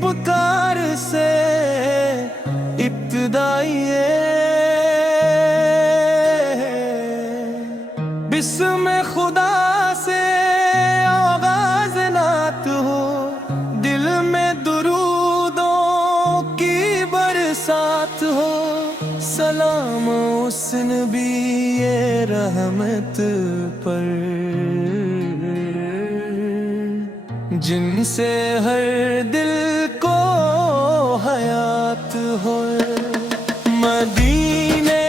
पुकार से इब्तिदाई बिस्म खुदा से आगाज़ नात हो, दिल में दुरूदों की बरसात हो। सलाम उस नबी ये रहमत पर जिनसे हर दिल को हयात हो। मदीने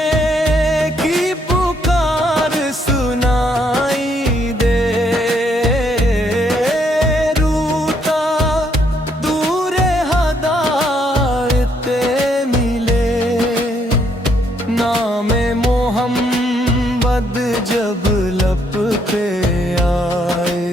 की पुकार सुनाई दे, रूठा दूर हदायते मिले। नाम मोहम्मद जब लब पे आए,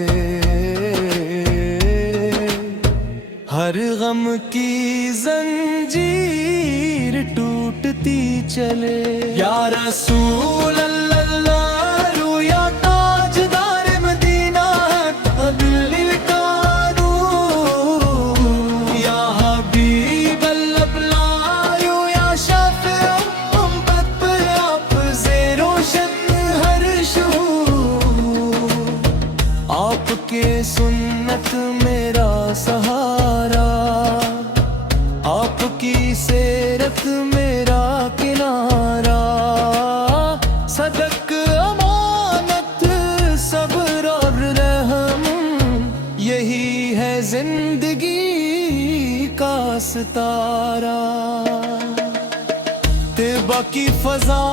हर गम की जंजीर टूटती चले। या रसूल अल्लाह रूया ताजदार मदीना है दिल का नूर। या हबीब अल्लाह या शाफ़ी उम्मत पे आप से रोशन हर शूर। आपके सुन्नत मेरा सहारा, आपकी सीरत मेरा किनारा। सदक अमानत सब्र और रहम, यही है जिंदगी का सितारा। तिबा की फजा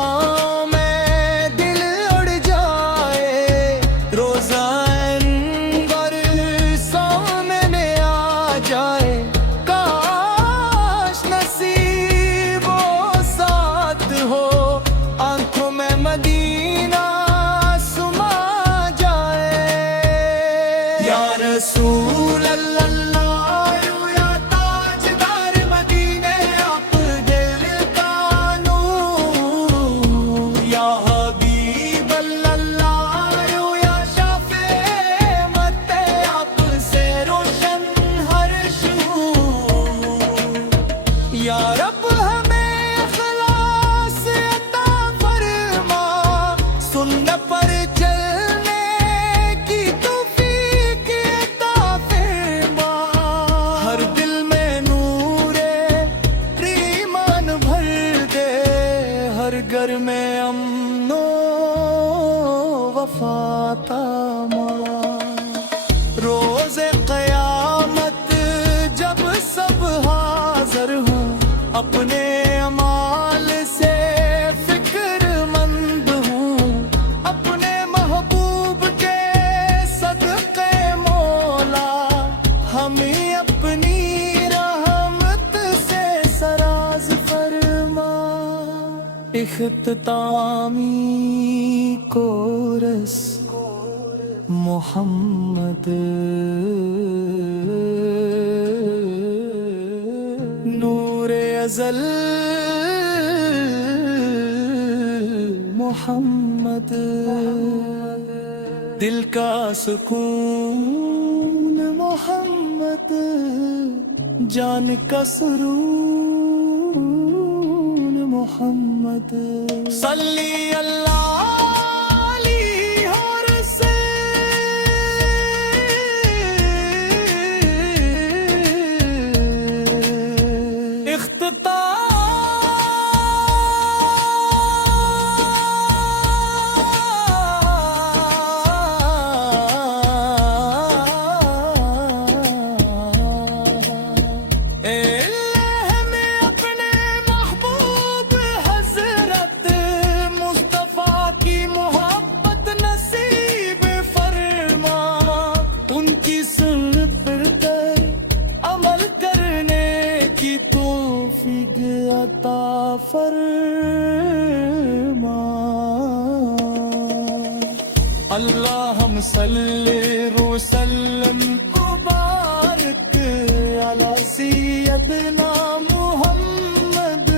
में दिल उड़ जाए, रोज़ा अनवर सामने आ जाए। काश नसीबो साथ हो, आंखों में मदीना सुमा जाए। या रसूल अल्लाह या ताजदार मदीने आप दिल का नूर। या हबीब अल्लाह या शाफ़ी उम्मत आप से रोशन हर शूर। या रब हमें इखलास अता फरमा, सुन्नत पर चलने की तौफीक अता फरमा। हर दिल में नूरे ईमान भर दे, हर घर में अमनो वफा तामा। रोज़े क़यामत जब सब हाज़िर हूँ, अपने अमाल से फिक्रमंद हूँ। अपने महबूब के सदक़े मौला, हमें अपनी रहमत से सराज फरमा। इख्तितामी कोरस मोहम्मद नूरे अज़ल मोहम्मद। दिल का सुकून मोहम्मद, जान का सुरूर मोहम्मद। सल्ली अल्लाह फरमा। अल्लाहुम्म सल्ली वसल्लम मुबारक अला सय्यदना मुहम्मद।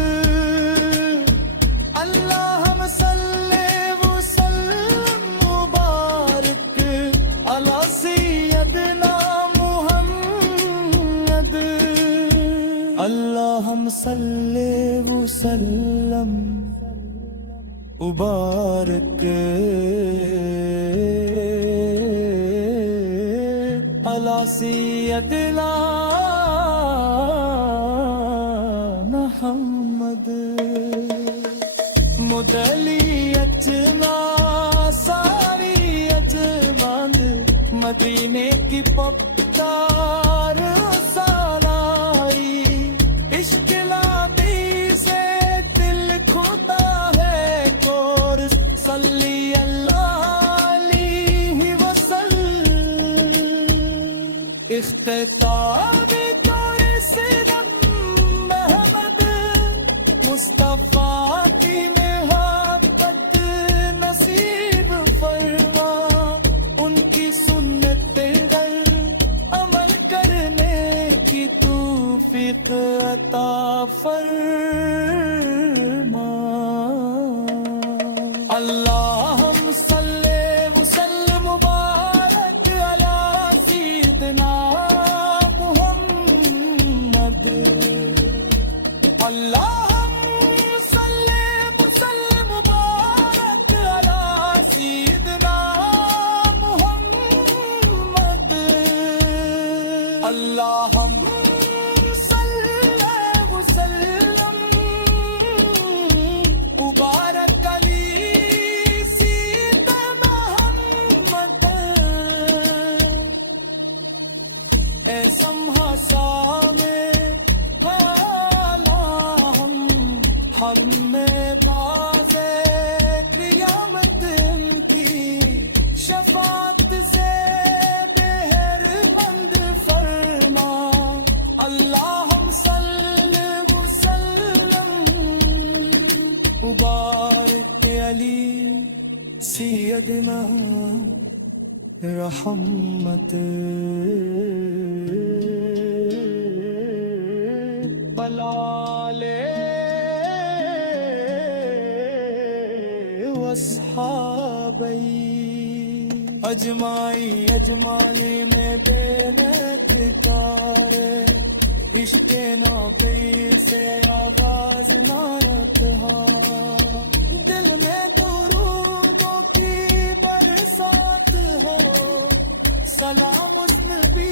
अल्लाहुम्म सल्ली वसल्लम मुबारक अला सय्यदना मुहम्मद। اللہم صلی وسلم مبارک علی سیدنا محمد مدلی اجما ساری اجماند مدینے کی پپتار سالائی عشق لادی سے دل کھوتا ہے کورس صلی اللہ علیہ وسلم اختتام کورس محمد مصطفیٰ کی محبت نصیب فرما ان کی سنت پر عمل کرنے کی توفیق عطا فرما اللہم صلی وسلم مبارک علی سیدنا محمد اللہم صلی وسلم مبارک علی سیدنا محمد اللہم مبارک علی سیدنا محمد اے سمحا سامے حالا ہم میں باز قیامت ان کی شفاعت سے بہر مند فرما اللہم صلی وسلم مبارک علی سیدنا رحمت بلالے واصحابی اجمائی اجمالی میں بے ندکار عشق ناقی سے آغاز نہ تھا دل میں درودوں کی برسات ہو سلام اس نبی